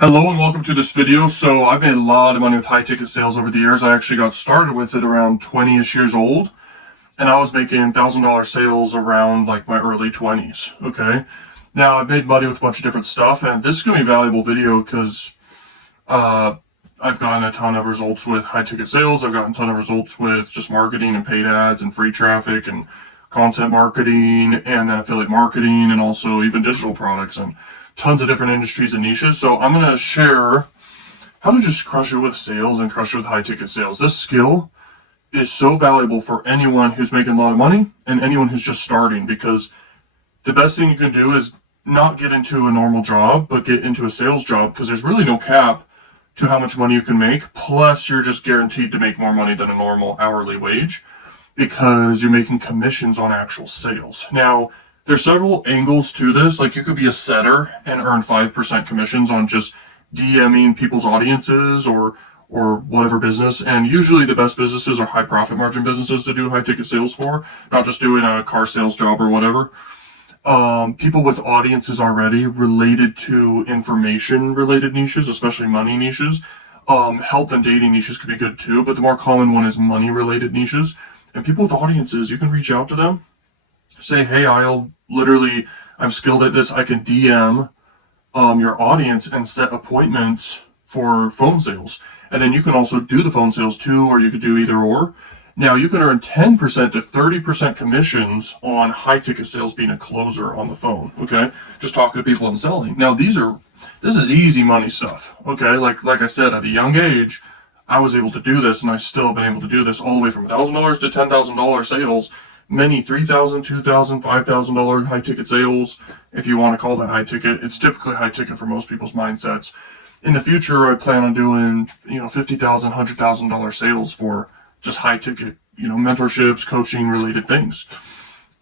Hello and welcome to this video. So I've made a lot of money with high ticket sales over the years. I actually got started with it around 20-ish years old, and I was making $1,000 sales around like my early 20s. Okay. Now I've made money with a bunch of different stuff, and this is going to be a valuable video because I've gotten a ton of results with high ticket sales. I've gotten a ton of results with just marketing and paid ads and free traffic and content marketing and then affiliate marketing and also even digital products and tons of different industries and niches. So I'm going to share how to just crush it with sales and crush it with high ticket sales. This skill is so valuable for anyone who's making a lot of money and anyone who's just starting, because the best thing you can do is not get into a normal job, but get into a sales job, because there's really no cap to how much money you can make. Plus, you're just guaranteed to make more money than a normal hourly wage because you're making commissions on actual sales. Now, there's several angles to this. Like, you could be a setter and earn 5% commissions on just DMing people's audiences or whatever business. And usually the best businesses are high profit margin businesses to do high ticket sales for, not just doing a car sales job or whatever. People with audiences already related to information related niches, especially money niches. Health and dating niches could be good too, but the more common one is money related niches. And people with audiences, you can reach out to them, say, hey, I'm skilled at this. I can DM your audience and set appointments for phone sales. And then you can also do the phone sales too, or you could do either or. Now you can earn 10% to 30% commissions on high ticket sales being a closer on the phone. Okay. Just talking to people and selling. Now this is easy money stuff. Okay. Like I said, at a young age, I was able to do this, and I still have been able to do this all the way from $1,000 to $10,000 sales. Many $3,000, $2,000, $5,000 high ticket sales, if you want to call that high ticket. It's typically high ticket for most people's mindsets. In the future, I plan on doing $50,000, $100,000 sales for just high ticket, mentorships, coaching related things.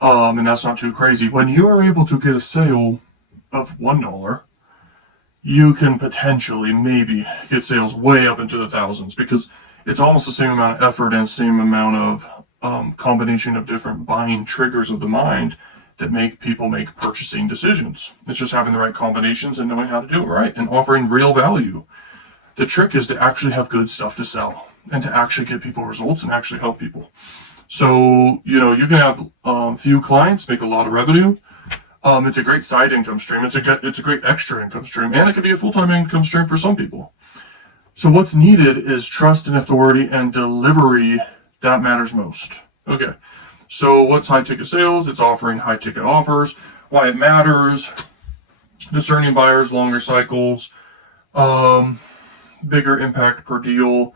And that's not too crazy. When you are able to get a sale of $1, you can potentially maybe get sales way up into the thousands, because it's almost the same amount of effort and same amount of combination of different buying triggers of the mind that make people make purchasing decisions. It's just having the right combinations and knowing how to do it right and offering real value. The trick is to actually have good stuff to sell and to actually get people results and actually help people. So, you can have few clients, make a lot of revenue. It's a great side income stream. It's a great extra income stream, and it can be a full-time income stream for some people. So what's needed is trust and authority and delivery. That matters most. Okay. So what's high ticket sales? It's offering high ticket offers. Why it matters: discerning buyers, longer cycles, bigger impact per deal.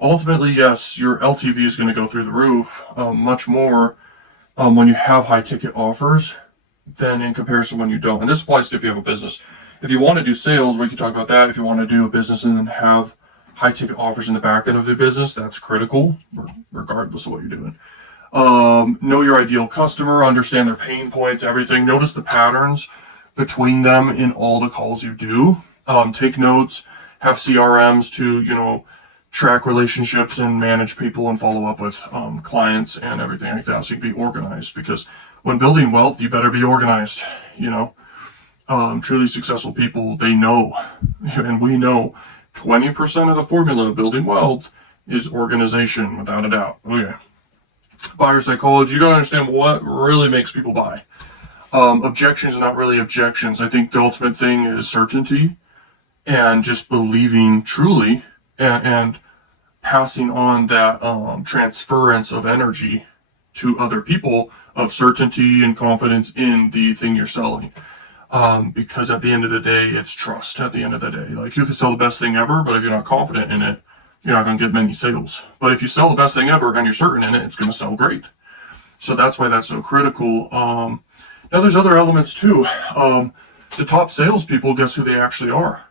Ultimately, yes, your LTV is going to go through the roof, much more when you have high ticket offers than in comparison when you don't. And this applies to if you have a business. If you want to do sales, we can talk about that. If you want to do a business and then have high ticket offers in the back end of the business, that's critical, regardless of what you're doing. Know your ideal customer, understand their pain points, everything. Notice the patterns between them in all the calls you do. Take notes, have CRMs to, track relationships and manage people and follow up with clients and everything like that, so you can be organized, because when building wealth, you better be organized. Truly successful people, they know, and we know, 20% of the formula of building wealth is organization, without a doubt. Okay. Buyer psychology, you gotta understand what really makes people buy. Objections are not really objections. I think the ultimate thing is certainty and just believing truly and passing on that transference of energy to other people of certainty and confidence in the thing you're selling. Because at the end of the day, it's trust. At the end of the day, like, you can sell the best thing ever, but if you're not confident in it, you're not going to get many sales. But if you sell the best thing ever and you're certain in it, it's going to sell great. So that's why that's so critical. Now there's other elements too. The top salespeople, guess who they actually are?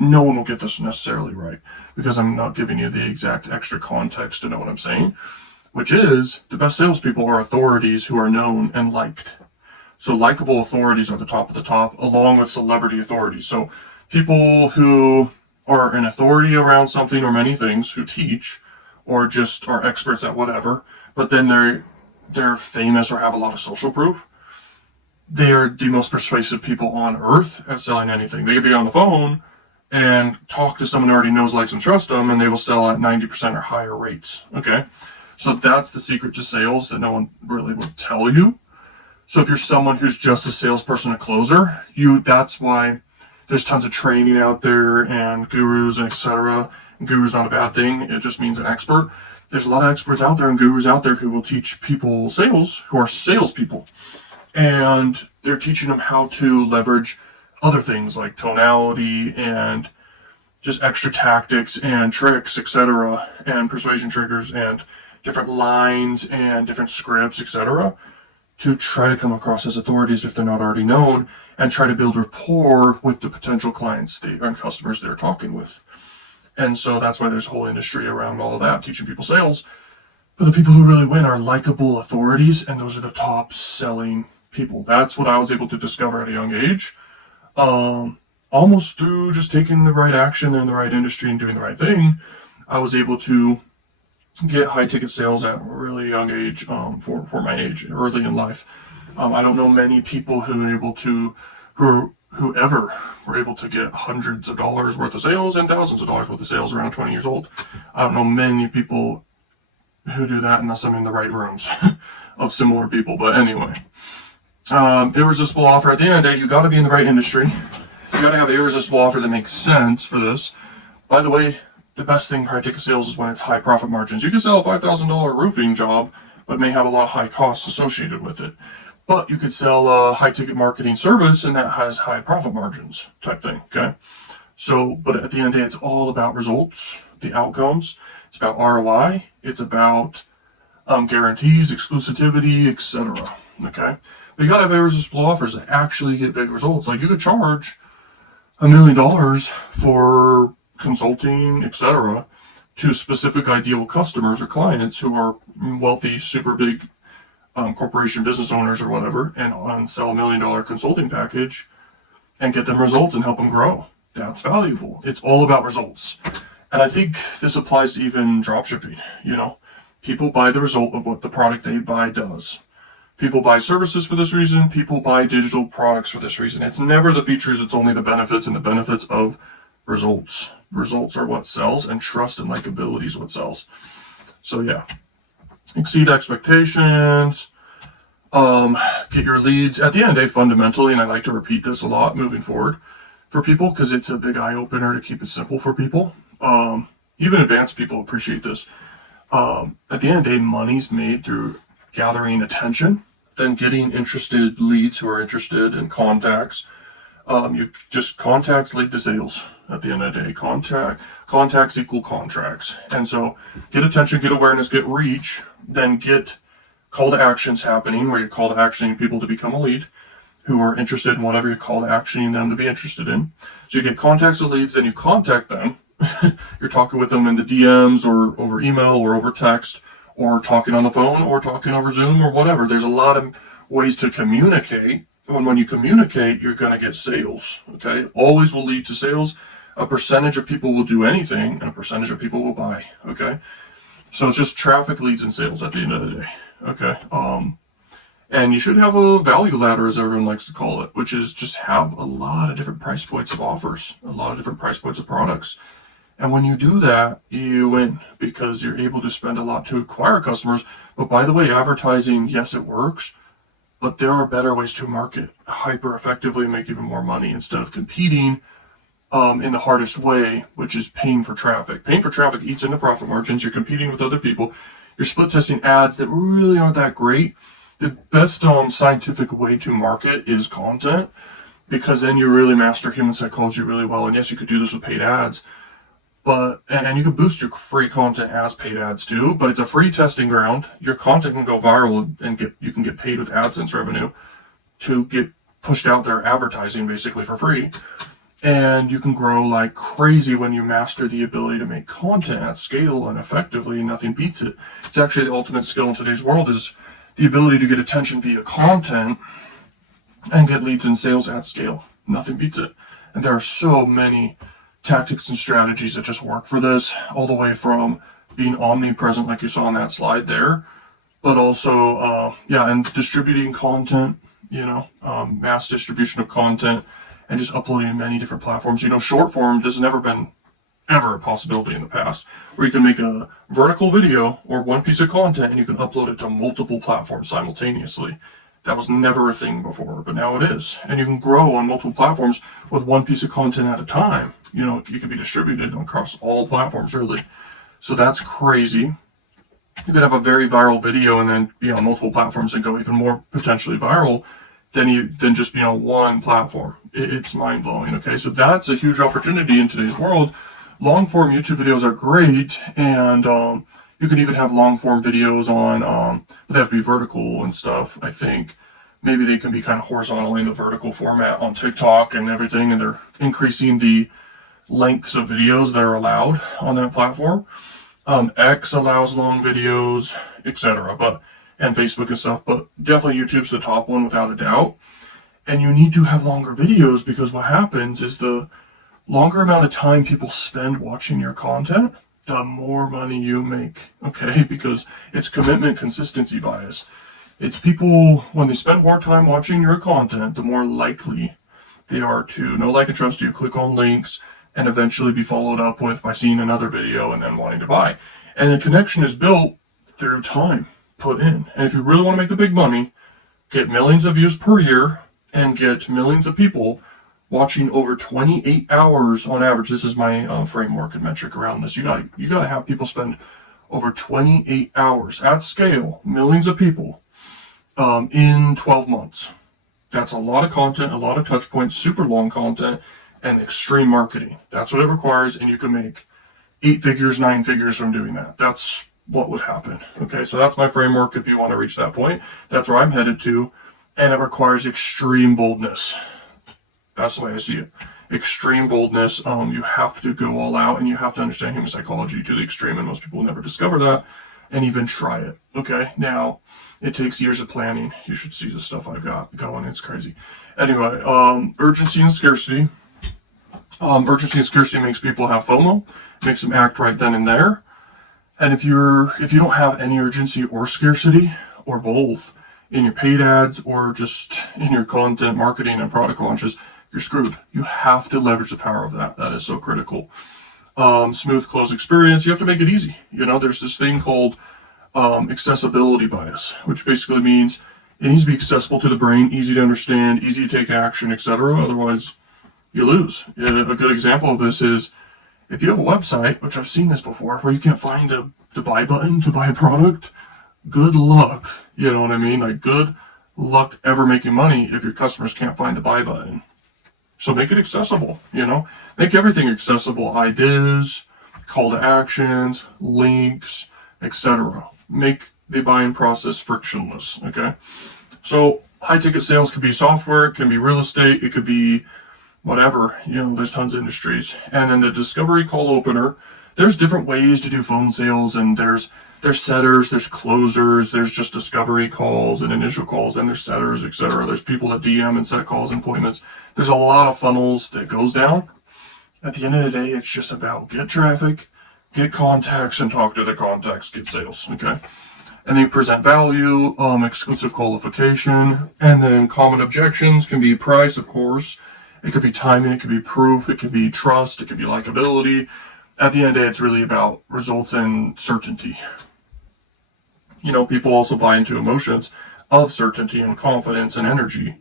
No one will get this necessarily right, because I'm not giving you the exact extra context to know what I'm saying, which is the best salespeople are authorities who are known and liked. So likable authorities are the top of the top, along with celebrity authorities. So people who are an authority around something or many things, who teach or just are experts at whatever, but then they're famous or have a lot of social proof. They are the most persuasive people on earth at selling anything. They could be on the phone and talk to someone who already knows, likes, and trusts them, and they will sell at 90% or higher rates. Okay. So that's the secret to sales that no one really will tell you. So if you're someone who's just a salesperson, a closer, that's why there's tons of training out there and gurus and etc. Guru's not a bad thing. It just means an expert. There's a lot of experts out there and gurus out there who will teach people sales, who are salespeople. And they're teaching them how to leverage other things like tonality and just extra tactics and tricks, etc., and persuasion triggers and different lines and different scripts, etc., to try to come across as authorities if they're not already known, and try to build rapport with the potential clients and customers they're talking with. And so that's why there's a whole industry around all of that, teaching people sales. But the people who really win are likable authorities, and those are the top selling people. That's what I was able to discover at a young age. Almost through just taking the right action in the right industry and doing the right thing, I was able to get high ticket sales at a really young age, for my age, early in life. I don't know many people who ever were able to get hundreds of dollars worth of sales and thousands of dollars worth of sales around 20 years old. I don't know many people who do that unless I'm in the right rooms of similar people. But anyway, irresistible offer. At the end of the day, you got to be in the right industry. You got to have an irresistible offer that makes sense for this. By the way, the best thing for high ticket sales is when it's high profit margins. You can sell a $5,000 roofing job, but it may have a lot of high costs associated with it. But you could sell a high ticket marketing service and that has high profit margins type thing. Okay. So, but at the end of the day, it's all about results, the outcomes. It's about ROI. It's about guarantees, exclusivity, etc. Okay. But you got to have irresistible offers that actually get big results. Like you could charge $1 million for consulting, etc., to specific ideal customers or clients who are wealthy, super big corporation business owners or whatever, and sell $1 million consulting package and get them results and help them grow. That's valuable. It's all about results. And I think this applies to even dropshipping. People buy the result of what the product they buy does. People buy services for this reason. People buy digital products for this reason. It's never the features, it's only the benefits, and the benefits of results. Results are what sells, and trust and likability is what sells. So yeah, exceed expectations, get your leads. At the end of the day, fundamentally, and I like to repeat this a lot moving forward for people because it's a big eye opener to keep it simple for people. Even advanced people appreciate this. At the end of the day, money's made through gathering attention, then getting interested leads who are interested in contacts. You just contacts lead to sales. At the end of the day, contacts equal contracts. And so get attention, get awareness, get reach, then get call to actions happening where you're call to actioning people to become a lead who are interested in whatever you're call to actioning them to be interested in. So you get contacts of leads, then you contact them. You're talking with them in the DMs or over email or over text or talking on the phone or talking over Zoom or whatever. There's a lot of ways to communicate. And when you communicate, you're going to get sales. Okay. Always will lead to sales. A percentage of people will do anything and a percentage of people will buy. Okay. So it's just traffic, leads, and sales at the end of the day. Okay. And you should have a value ladder, as everyone likes to call it, which is just have a lot of different price points of offers, a lot of different price points of products. And when you do that, you win because you're able to spend a lot to acquire customers. But by the way, advertising, yes, it works, but there are better ways to market hyper effectively and make even more money instead of competing in the hardest way, which is paying for traffic. Paying for traffic eats into profit margins. You're competing with other people. You're split testing ads that really aren't that great. The best scientific way to market is content, because then you really master human psychology really well. And yes, you could do this with paid ads, and you can boost your free content as paid ads too, but it's a free testing ground. Your content can go viral and you can get paid with AdSense revenue to get pushed out there advertising basically for free. And you can grow like crazy when you master the ability to make content at scale and effectively. Nothing beats it. It's actually the ultimate skill in today's world is the ability to get attention via content and get leads and sales at scale. Nothing beats it. And there are so many tactics and strategies that just work for this, all the way from being omnipresent like you saw on that slide there, but also and distributing content, mass distribution of content, and just uploading many different platforms. Short form has never been ever a possibility in the past, where you can make a vertical video or one piece of content and you can upload it to multiple platforms simultaneously. That was never a thing before, but now it is. And you can grow on multiple platforms with one piece of content at a time. It can be distributed across all platforms, really. So that's crazy. You could have a very viral video and then be on multiple platforms and go even more potentially viral than just be on one platform. It's mind-blowing, okay? So that's a huge opportunity in today's world. Long-form YouTube videos are great, and you can even have long-form videos on, but they have to be vertical and stuff, I think. Maybe they can be kind of horizontal in the vertical format on TikTok and everything, and they're increasing the lengths of videos that are allowed on that platform. X allows long videos, etc., and Facebook and stuff, but definitely YouTube's the top one without a doubt. And you need to have longer videos, because what happens is the longer amount of time people spend watching your content, the more money you make, okay? Because it's commitment consistency bias. It's people, when they spend more time watching your content, the more likely they are to know, like, and trust you, click on links, and eventually be followed up with by seeing another video and then wanting to buy. And the connection is built through time put in. And if you really want to make the big money, get millions of views per year and get millions of people watching over 28 hours on average. This is my framework and metric around this. You got to have people spend over 28 hours at scale, millions of people, in 12 months. That's a lot of content, a lot of touch points, super long content, and extreme marketing. That's what it requires, and you can make 8 figures, 9 figures from doing that. That's what would happen. Okay, so that's my framework if you want to reach that point. That's where I'm headed to, and it requires extreme boldness. That's the way I see it. Extreme boldness. You have to go all out, and you have to understand human psychology to the extreme, and most people will never discover that and even try it. Okay, now it takes years of planning. You should see the stuff I've got going. It's crazy. Anyway, urgency and scarcity. Urgency and scarcity makes people have FOMO, makes them act right then and there. And if you don't have any urgency or scarcity, or both, in your paid ads or just in your content marketing and product launches, you're screwed. You have to leverage the power of that. That is so critical. Smooth close experience. You have to make it easy. There's this thing called accessibility bias, which basically means it needs to be accessible to the brain, easy to understand, easy to take action, etc. Otherwise, you lose. A good example of this is if you have a website, which I've seen this before, where you can't find the buy button to buy a product, good luck. You know what I mean? Like, good luck ever making money if your customers can't find the buy button. So make it accessible, Make everything accessible. Ideas, call to actions, links, etc. Make the buying process frictionless, okay? So high ticket sales could be software, it can be real estate, it could be whatever, there's tons of industries. And then the discovery call opener, there's different ways to do phone sales, and there's setters, there's closers, there's just discovery calls and initial calls, and there's setters, etc. There's people that DM and set calls and appointments. There's a lot of funnels that goes down. At the end of the day, it's just about get traffic, get contacts, and talk to the contacts, get sales, okay? And then you present value, exclusive qualification, and then common objections can be price, of course. It could be timing, it could be proof, it could be trust, it could be likability. At the end of the day, it's really about results and certainty. People also buy into emotions of certainty and confidence and energy.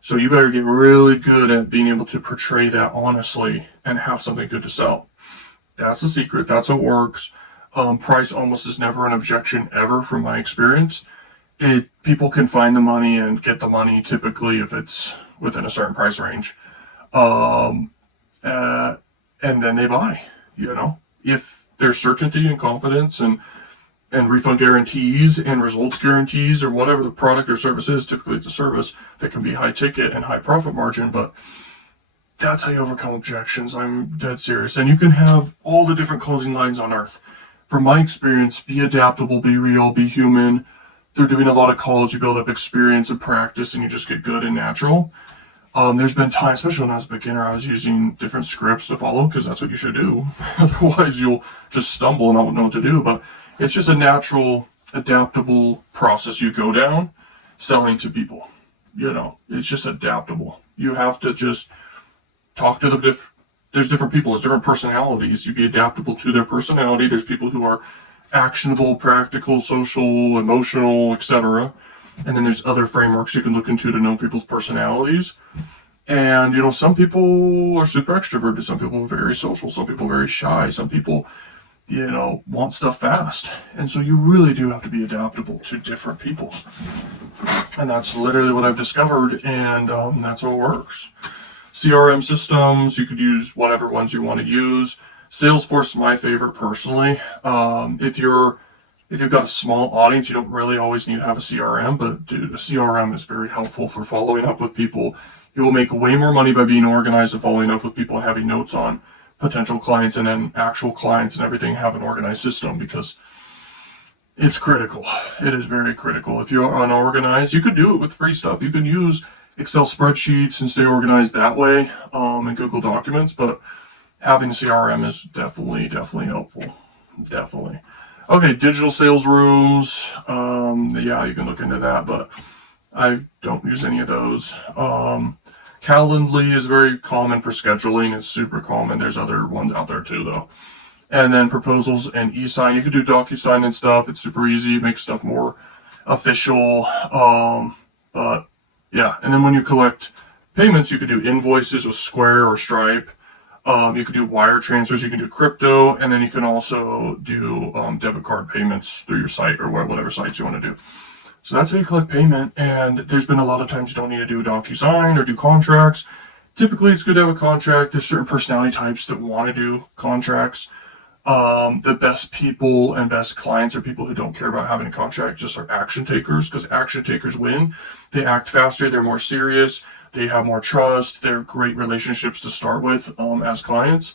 So you better get really good at being able to portray that honestly and have something good to sell. That's the secret. That's what works. Price almost is never an objection ever from my experience. People can find the money and get the money typically if it's within a certain price range. And then they buy, if there's certainty and confidence and refund guarantees and results guarantees, or whatever the product or service is. Typically it's a service that can be high ticket and high profit margin, but that's how you overcome objections. I'm dead serious. And you can have all the different closing lines on earth. From my experience, be adaptable, be real, be human. Through doing a lot of calls, you build up experience and practice, and you just get good and natural. There's been times, especially when I was a beginner, I was using different scripts to follow, because that's what you should do. Otherwise, you'll just stumble and not know what to do. But it's just a natural, adaptable process you go down selling to people. It's just adaptable. You have to just talk to the there's different people, there's different personalities. You be adaptable to their personality. There's people who are actionable, practical, social, emotional, etc. And then there's other frameworks you can look into to know people's personalities. And, some people are super extroverted. Some people are very social. Some people are very shy. Some people, want stuff fast. And so you really do have to be adaptable to different people. And that's literally what I've discovered. And that's what works. CRM systems, you could use whatever ones you want to use. Salesforce is my favorite personally. If you've got a small audience, you don't really always need to have a CRM, but dude, a CRM is very helpful for following up with people. You will make way more money by being organized and following up with people and having notes on potential clients and then actual clients and everything, have an organized system, because it's critical. It is very critical. If you're unorganized, you could do it with free stuff. You can use Excel spreadsheets and stay organized that way, and Google Documents, but having a CRM is definitely helpful. Definitely. Okay, digital sales rooms. Yeah, you can look into that, but I don't use any of those. Calendly is very common for scheduling. It's super common. There's other ones out there too, though. And then proposals and e-sign. You can do DocuSign and stuff. It's super easy. It makes stuff more official. But yeah, and then when you collect payments, you could do invoices with Square or Stripe. You could do wire transfers, you can do crypto, and then you can also do debit card payments through your site or whatever sites you want to do. So that's how you collect payment, and there's been a lot of times you don't need to do DocuSign or do contracts. Typically, it's good to have a contract. There's certain personality types that want to do contracts. The best people and best clients are people who don't care about having a contract, just are action takers, because action takers win. They act faster, they're more serious, they have more trust, they're great relationships to start with as clients.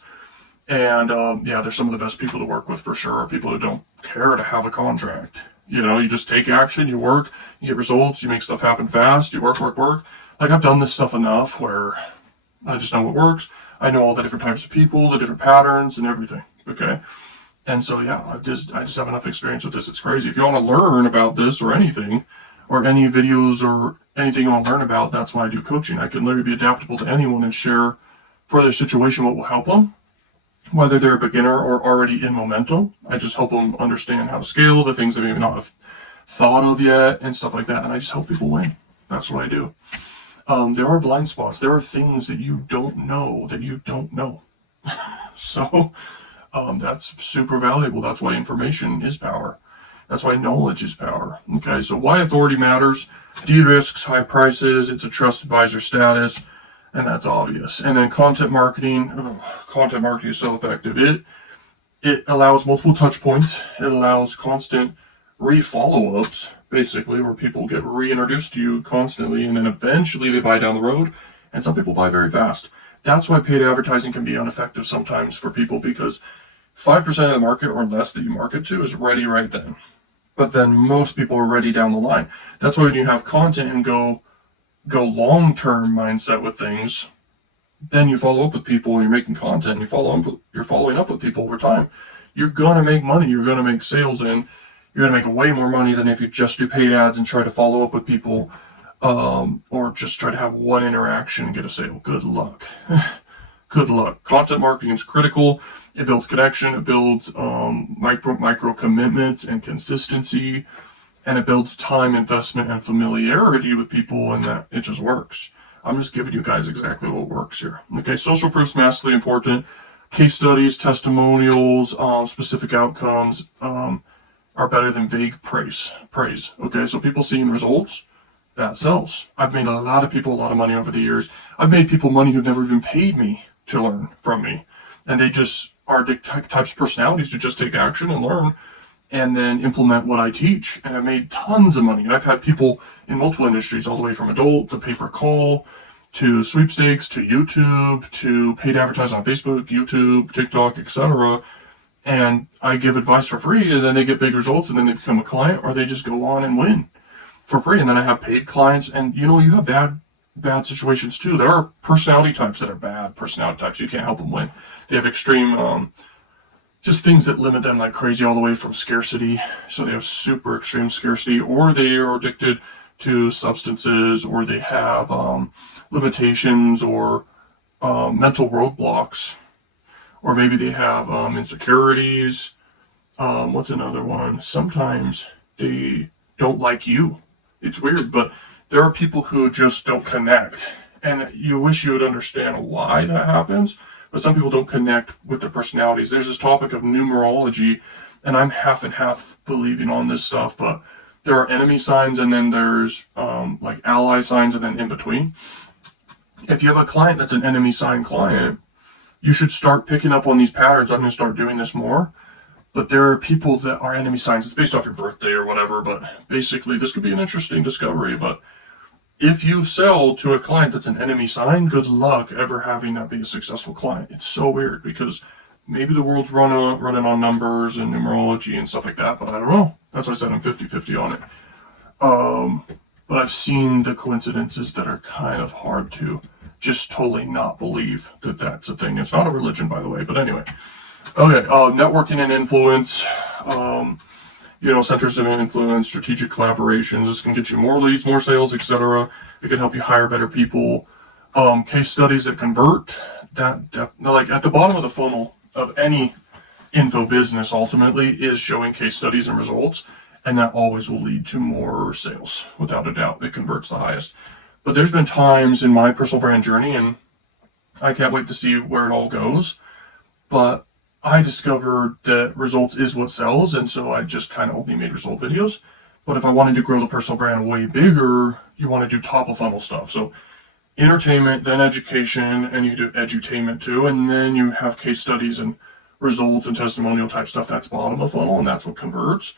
And yeah, they're some of the best people to work with for sure, people who don't care to have a contract. You just take action, you work, you get results, you make stuff happen fast, you work. Like, I've done this stuff enough where I just know what works. I know all the different types of people, the different patterns and everything. Okay. And so, yeah, I just have enough experience with this. It's crazy. If you want to learn about this or anything, or any videos or anything you want to learn about, that's why I do coaching. I can literally be adaptable to anyone and share for their situation what will help them, whether they're a beginner or already in momentum. I just help them understand how to scale, the things they maybe not have thought of yet and stuff like that. And I just help people win. That's what I do. There are blind spots. There are things that you don't know that you don't know. So that's super valuable. That's why information is power. That's why knowledge is power. Okay, so why authority matters. De-risks, high prices, it's a trust advisor status, and that's obvious. And then content marketing. Content marketing is so effective. It allows multiple touch points. It allows constant re-follow-ups, basically, where people get reintroduced to you constantly, and then eventually they buy down the road, and some people buy very fast. That's why paid advertising can be ineffective sometimes for people, because 5% of the market or less that you market to is ready right then. But then most people are ready down the line. That's why when you have content and go long-term mindset with things, then you follow up with people and you're making content and you're following up with people over time. You're going to make money. You're going to make sales, and you're going to make way more money than if you just do paid ads and try to follow up with people, or just try to have one interaction and get a sale. Good luck. Good luck. Content marketing is critical. It builds connection. It builds micro commitments and consistency, and it builds time investment and familiarity with people, and that it just works. I'm just giving you guys exactly what works here. Okay, social proof's massively important. Case studies, testimonials, specific outcomes are better than vague praise. Okay, so people seeing results, that sells. I've made a lot of people a lot of money over the years. I've made people money who've never even paid me to learn from me. And they just are the types of personalities to just take action and learn and then implement what I teach. And I've made tons of money. I've had people in multiple industries, all the way from adult to pay-per-call to sweepstakes to YouTube to paid advertising on Facebook, YouTube, TikTok, etc. And I give advice for free, and then they get big results, and then they become a client, or they just go on and win for free. And then I have paid clients, and you have bad situations too. There are personality types that are bad personality types. You can't help them win. They have extreme, just things that limit them like crazy, all the way from scarcity. So they have super extreme scarcity, or they are addicted to substances, or they have limitations, or mental roadblocks, or maybe they have insecurities. What's another one? Sometimes they don't like you. It's weird, but there are people who just don't connect. And you wish you would understand why that happens, but some people don't connect with their personalities. There's this topic of numerology, and I'm half and half believing on this stuff, but there are enemy signs, and then there's like ally signs, and then in between. If you have a client that's an enemy sign client, you should start picking up on these patterns. I'm going to start doing this more. But there are people that are enemy signs. It's based off your birthday or whatever, but basically this could be an interesting discovery. But if you sell to a client that's an enemy sign, good luck ever having that be a successful client. It's so weird because maybe the world's running on numbers and numerology and stuff like that, but I don't know. That's why I said I'm 50-50 on it. But I've seen the coincidences that are kind of hard to just totally not believe that that's a thing. It's not a religion, by the way, but anyway. Okay, networking and influence, centers of influence, strategic collaborations. This can get you more leads, more sales, etc. It can help you hire better people. Case studies that convert. Like at the bottom of the funnel of any info business, ultimately, is showing case studies and results, and that always will lead to more sales, without a doubt. It converts the highest. But there's been times in my personal brand journey, and I can't wait to see where it all goes. But I discovered that results is what sells, and so I just kind of only made result videos. But if I wanted to grow the personal brand way bigger, you want to do top of funnel stuff. So entertainment, then education, and you do edutainment too, and then you have case studies and results and testimonial type stuff. That's bottom of funnel, and that's what converts.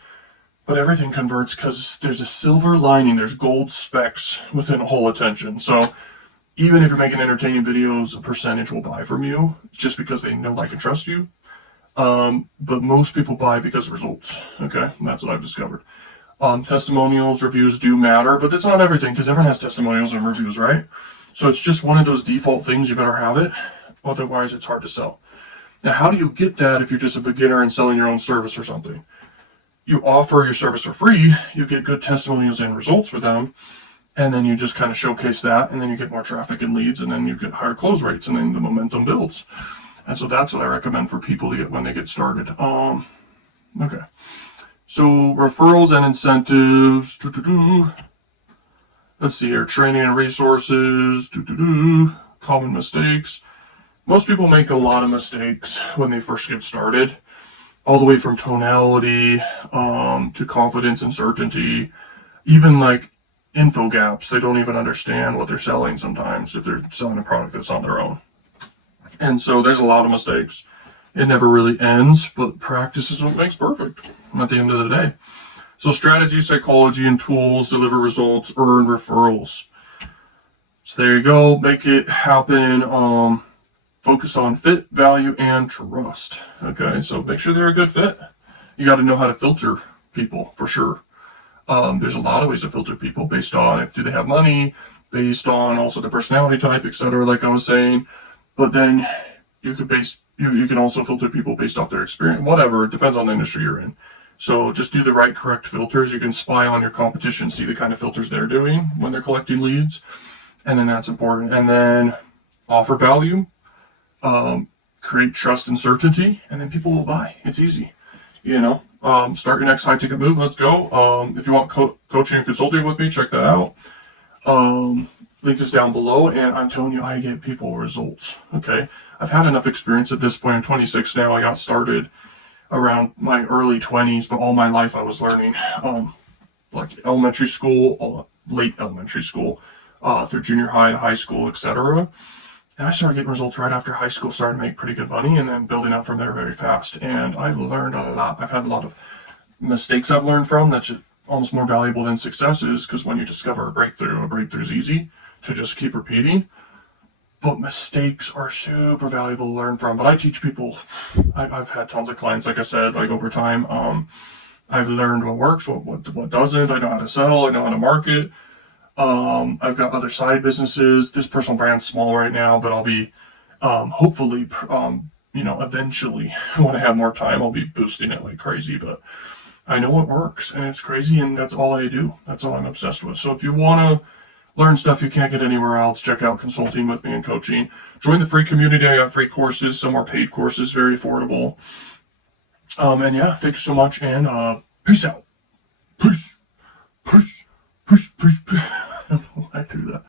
But everything converts because there's a silver lining. There's gold specks within whole attention. So even if you're making entertaining videos, a percentage will buy from you just because they know, like, and trust you. But most people buy because of results. Okay, and that's what I've discovered. Testimonials, reviews do matter, but that's not everything because everyone has testimonials and reviews, right? So it's just one of those default things. You better have it, otherwise it's hard to sell. Now, how do you get that if you're just a beginner and selling your own service or something? You offer your service for free, you get good testimonials and results for them, and then you just kind of showcase that, and then you get more traffic and leads, and then you get higher close rates, and then the momentum builds. And so that's what I recommend for people to get when they get started. Okay. So referrals and incentives. Let's see here. Training and resources. Common mistakes. Most people make a lot of mistakes when they first get started. All the way from tonality to confidence and certainty. Even like info gaps. They don't even understand what they're selling sometimes if they're selling a product that's not their own. And so there's a lot of mistakes. It never really ends, but practice is what makes perfect at the end of the day. So strategy, psychology, and tools deliver results, earn referrals. So there you go. Make it happen. Focus on fit, value, and trust. Okay, so make sure they're a good fit. You got to know how to filter people for sure. There's a lot of ways to filter people based on do they have money, based on also the personality type, etc. Like I was saying. But then you can also filter people based off their experience, whatever. It depends on the industry you're in. So just do the right, correct filters. You can spy on your competition, see the kind of filters they're doing when they're collecting leads. And then that's important. And then offer value, create trust and certainty, and then people will buy. It's easy. Start your next high ticket move. Let's go. If you want coaching and consulting with me, check that out. Link is down below, and I'm telling you, I get people results. Okay, I've had enough experience at this point. I'm 26 now. I got started around my early 20s, but all my life I was learning, like elementary school, late elementary school, through junior high and high school, etc. And I started getting results right after high school. Started to make pretty good money, and then building up from there very fast. And I've learned a lot. I've had a lot of mistakes I've learned from that's almost more valuable than successes, because when you discover a breakthrough is easy to just keep repeating, but mistakes are super valuable to learn from. But I teach people. I've had tons of clients, like I said, like over time. I've learned what works, what doesn't. I know how to sell. I know how to market. I've got other side businesses. This personal brand's small right now, but I'll be hopefully, eventually when I have more time, I'll be boosting it like crazy. But I know what works, and it's crazy, and that's all I do. That's all I'm obsessed with. So if you want to learn stuff you can't get anywhere else. Check out consulting with me and coaching. Join the free community. I got free courses, some more paid courses, very affordable. And yeah, thank you so much, and peace out. Peace. Peace. Peace. Peace. Peace. I don't know why I do that.